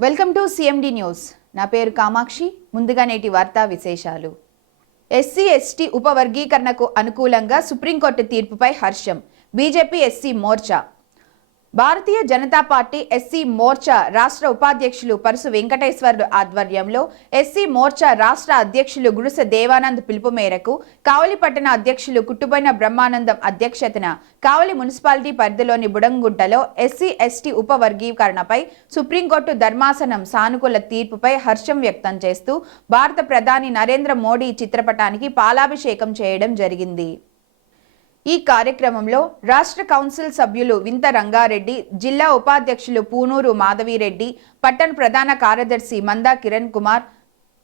Welcome to CMD news నా పేరు కామాక్షి ముందుగా నేటి వార్తా విశేషాలు. ఎస్సీ ఎస్టీ ఉపవర్గీకరణకు అనుకూలంగా సుప్రీంకోర్టు తీర్పుపై హర్షం. BJP SC Morcha Bharatiya Janata party SC Morcha రాష్ట్ర ఉపాధ్యక్షులు పరుసు వెంకటేశ్వర్లు ఆధ్వర్యంలో ఎస్సీ మోర్చా రాష్ట్ర అధ్యక్షులు గుడిసె దేవానంద్ పిలుపు మేరకు కావలి పట్టణ అధ్యక్షులు కుట్టుబైన బ్రహ్మానందం అధ్యక్షతన కావలి మున్సిపాలిటీ పరిధిలోని బుడంగుంటలో ఎస్సీ ఎస్టీ ఉపవర్గీకరణపై సుప్రీంకోర్టు ధర్మాసనం సానుకూల తీర్పుపై హర్షం వ్యక్తం చేస్తూ భారత ప్రధాని నరేంద్ర మోడీ చిత్రపటానికి పాలాభిషేకం చేయడం జరిగింది. ఈ కార్యక్రమంలో రాష్ట్ర కౌన్సిల్ సభ్యులు వింత రంగారెడ్డి జిల్లా ఉపాధ్యక్షులు పూనూరు మాధవిరెడ్డి పట్టణ ప్రధాన కార్యదర్శి మందా కిరణ్ కుమార్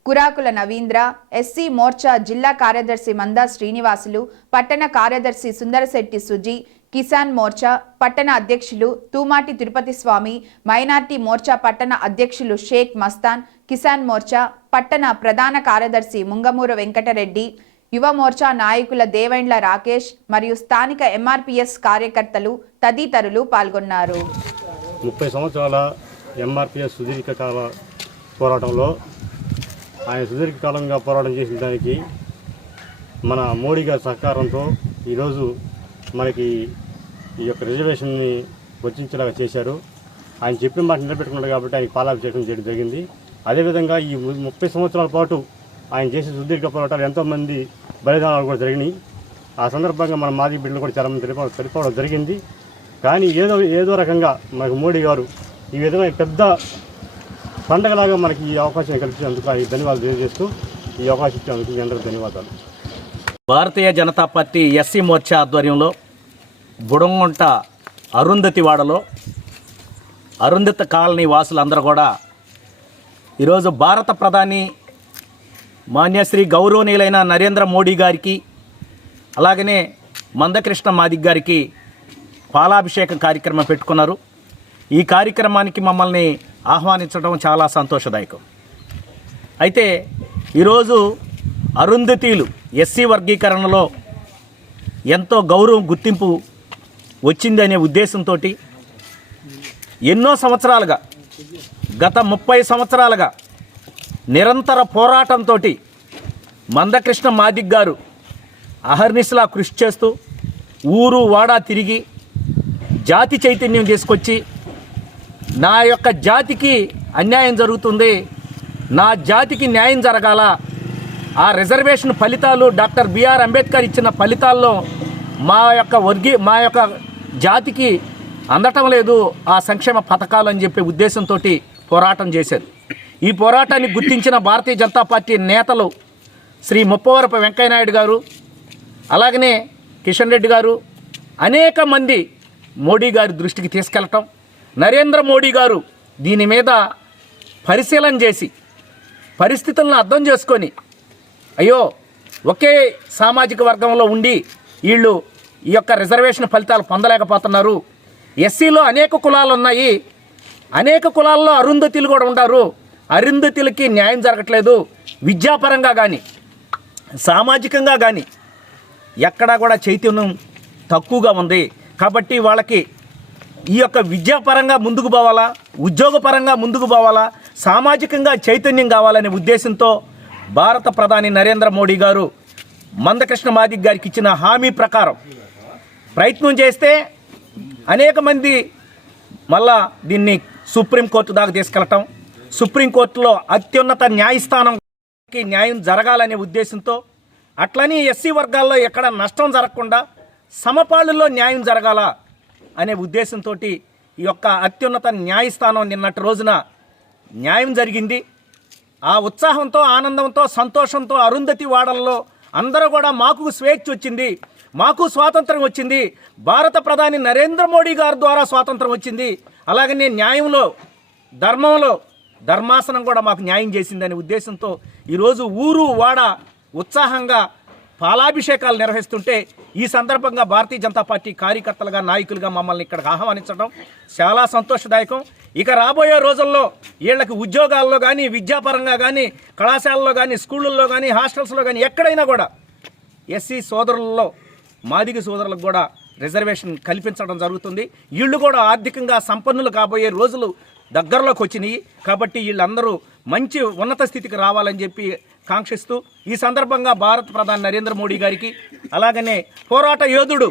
కురాకుల నవీంద్ర ఎస్సీ మోర్చా జిల్లా కార్యదర్శి మందా శ్రీనివాసులు పట్టణ కార్యదర్శి సుందరశెట్టి సుజీ కిసాన్ మోర్చా పట్టణ అధ్యక్షులు తూమాటి తిరుపతి స్వామి మైనార్టీ మోర్చా పట్టణ అధ్యక్షులు షేక్ మస్తాన్ కిసాన్ మోర్చా పట్టణ ప్రధాన కార్యదర్శి ముంగమూరు వెంకటరెడ్డి యువ మోర్చా నాయకుల దేవెండ్ల రాకేష్ మరియు స్థానిక ఎంఆర్పిఎస్ కార్యకర్తలు తదితరులు పాల్గొన్నారు. ముప్పై సంవత్సరాల ఎంఆర్పిఎస్ సుదీర్ఘ కాల పోరాటంలో ఆయన సుదీర్ఘ కాలంగా పోరాటం చేసిన దానికి మన మోడీ గారి సహకారంతో ఈరోజు మనకి ఈ యొక్క రిజర్వేషన్ని వచ్చించేలాగా చేశారు. ఆయన చెప్పిన మాట నిలబెట్టుకున్నాడు కాబట్టి ఆయనకి పాలాభిషేకం చేయడం జరిగింది. అదేవిధంగా ఈ ముప్పై సంవత్సరాల పాటు ఆయన చేసిన సుదీర్ఘ పోరాటాలు ఎంతోమంది బలిదానాలు కూడా జరిగినాయి. ఆ సందర్భంగా మన మాజీ బిడ్డలు కూడా చాలామంది తెలిప తెలిపడం జరిగింది. కానీ ఏదో ఏదో రకంగా మనకు మోడీ గారు ఈ విధమైన పెద్ద పండగలాగా మనకి ఈ అవకాశం కల్పించినందుకు ఈ ధన్యవాదాలు తెలియజేస్తూ ఈ అవకాశం ఇచ్చినందుకు మీ అందరికీ ధన్యవాదాలు. భారతీయ జనతా పార్టీ ఎస్సీ మోర్చా ఆధ్వర్యంలో బుడంగుంట అరుంధతి వాడలో అరుంధతి కాలనీ వాసులందరూ కూడా ఈరోజు భారత ప్రధాని మాన్యశ్రీ గౌరవనీయులైన నరేంద్ర మోడీ గారికి అలాగనే మందకృష్ణ మాదిక్ గారికి పాలాభిషేక కార్యక్రమం పెట్టుకున్నారు. ఈ కార్యక్రమానికి మమ్మల్ని ఆహ్వానించడం చాలా సంతోషదాయకం. అయితే ఈరోజు అరుంధతీలు ఎస్సీ వర్గీకరణలో ఎంతో గౌరవం గుర్తింపు వచ్చిందనే ఉద్దేశంతో ఎన్నో సంవత్సరాలుగా గత ముప్పై సంవత్సరాలుగా నిరంతర పోరాటంతో మందకృష్ణ మాదిక్ గారు అహర్నిశలా కృషి చేస్తూ ఊరు వాడా తిరిగి జాతి చైతన్యం తీసుకొచ్చి నా యొక్క జాతికి అన్యాయం జరుగుతుంది నా జాతికి న్యాయం జరగాల ఆ రిజర్వేషన్ ఫలితాలు డాక్టర్ బిఆర్ అంబేద్కర్ ఇచ్చిన ఫలితాల్లో మా యొక్క వర్గీ మా యొక్క జాతికి అందటం లేదు ఆ సంక్షేమ పథకాలు అని చెప్పే ఉద్దేశంతో పోరాటం చేశారు ఈ పోరాటాన్ని గుర్తించిన భారతీయ జనతా పార్టీ నేతలు శ్రీ ముప్పవరపు వెంకయ్యనాయుడు గారు అలాగనే కిషన్ రెడ్డి గారు అనేక మంది మోడీ గారి దృష్టికి తీసుకెళ్ళటం నరేంద్ర మోడీ గారు దీని మీద పరిశీలన చేసి పరిస్థితులను అర్థం చేసుకొని అయ్యో ఒకే సామాజిక వర్గంలో ఉండి వీళ్ళు ఈ యొక్క రిజర్వేషన్ ఫలితాలు పొందలేకపోతున్నారు. ఎస్సీలో అనేక కులాలు ఉన్నాయి అనేక కులాల్లో అరుంధతులు కూడా ఉంటారు అరుంధతులకి న్యాయం జరగట్లేదు. విద్యాపరంగా కానీ సామాజికంగా కానీ ఎక్కడా కూడా చైతన్యం తక్కువగా ఉంది. కాబట్టి వాళ్ళకి ఈ యొక్క విద్యాపరంగా ముందుకు పోవాలా ఉద్యోగపరంగా ముందుకు పోవాలా సామాజికంగా చైతన్యం కావాలనే ఉద్దేశంతో భారత ప్రధాని నరేంద్ర మోడీ గారు మందకృష్ణ మాదిక్ గారికి ఇచ్చిన హామీ ప్రకారం ప్రయత్నం చేస్తే అనేక మంది మళ్ళా దీన్ని సుప్రీంకోర్టు దాకా తీసుకెళ్ళటం సుప్రీంకోర్టులో అత్యున్నత న్యాయస్థానంకి న్యాయం జరగాలనే ఉద్దేశంతో అట్లని ఎస్సీ వర్గాల్లో ఎక్కడ నష్టం జరగకుండా సమపాళ్ళలో న్యాయం జరగాల అనే ఉద్దేశంతో ఈ యొక్క అత్యున్నత న్యాయస్థానం నిన్నటి రోజున న్యాయం జరిగింది. ఆ ఉత్సాహంతో ఆనందంతో సంతోషంతో అరుంధతి వాడల్లో అందరూ కూడా మాకు స్వేచ్ఛ వచ్చింది మాకు స్వాతంత్రం వచ్చింది. భారత ప్రధాని నరేంద్ర మోడీ గారి ద్వారా స్వాతంత్రం వచ్చింది. అలాగనే న్యాయంలో ధర్మంలో ధర్మాసనం కూడా మాకు న్యాయం చేసిందనే ఉద్దేశంతో ఈరోజు ఊరు వాడ ఉత్సాహంగా పాలాభిషేకాలు నిర్వహిస్తుంటే ఈ సందర్భంగా భారతీయ జనతా పార్టీ కార్యకర్తలుగా నాయకులుగా మమ్మల్ని ఇక్కడికి ఆహ్వానించడం చాలా సంతోషదాయకం. ఇక రాబోయే రోజుల్లో వీళ్ళకి ఉద్యోగాల్లో కానీ విద్యాపరంగా కానీ కళాశాలలో కానీ స్కూళ్ళల్లో కానీ హాస్టల్స్లో కానీ ఎక్కడైనా కూడా ఎస్సీ సోదరులలో మాదిగ సోదరులకు కూడా రిజర్వేషన్ కల్పించడం జరుగుతుంది. వీళ్ళు కూడా ఆర్థికంగా సంపన్నులు కాబోయే రోజులు దగ్గరలోకి వచ్చినాయి కాబట్టి వీళ్ళందరూ మంచి ఉన్నత స్థితికి రావాలని చెప్పి కాంక్షిస్తూ ఈ సందర్భంగా భారత ప్రధాని నరేంద్ర మోడీ గారికి అలాగనే పోరాట యోధుడు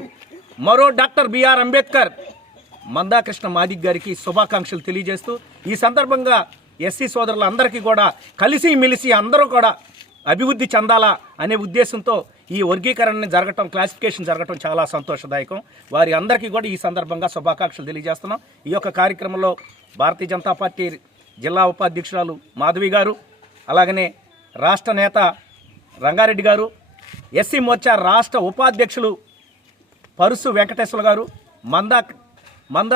మరో డాక్టర్ బిఆర్ అంబేద్కర్ మందాకృష్ణ మాదిక్ గారికి శుభాకాంక్షలు తెలియజేస్తూ ఈ సందర్భంగా ఎస్సీ సోదరులందరికీ కూడా కలిసి మెలిసి అందరూ కూడా అభివృద్ధి చెందాలా అనే ఉద్దేశంతో ఈ వర్గీకరణ జరగటం క్లాసిఫికేషన్ జరగటం చాలా సంతోషదాయకం. వారి అందరికీ కూడా ఈ సందర్భంగా శుభాకాంక్షలు తెలియజేస్తున్నాం. ఈ యొక్క కార్యక్రమంలో భారతీయ జనతా పార్టీ జిల్లా ఉపాధ్యక్షురాలు మాధవి గారు అలాగనే రాష్ట్ర నేత రంగారెడ్డి గారు ఎస్సీ మోర్చా రాష్ట్ర ఉపాధ్యక్షులు పరుసు వెంకటేశ్వర గారు మంద మంద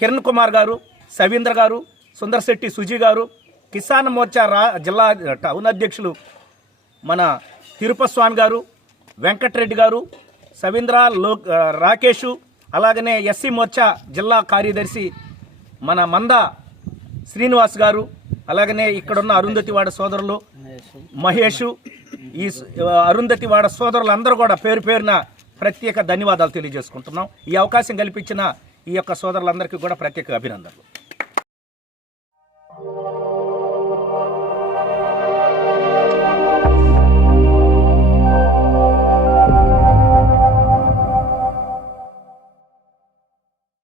కిరణ్ కుమార్ గారు సవీంద్ర గారు సుందర్శెట్టి సుజీ గారు కిసాన్ మోర్చా రా జిల్లా టౌన్ అధ్యక్షులు మన తిరుపస్వామి గారు వెంకట్రెడ్డి గారు సవీంద్ర లో రాకేషు అలాగనే ఎస్సీ మోర్చా జిల్లా కార్యదర్శి మన మంద శ్రీనివాస్ గారు అలాగనే ఇక్కడున్న అరుంధతివాడ సోదరులు మహేషు ఈ అరుంధతివాడ సోదరులందరూ కూడా పేరు పేరున ప్రత్యేక ధన్యవాదాలు తెలియజేసుకుంటున్నాం. ఈ అవకాశం కల్పించిన ఈ యొక్క సోదరులందరికీ కూడా ప్రత్యేక అభినందనలు.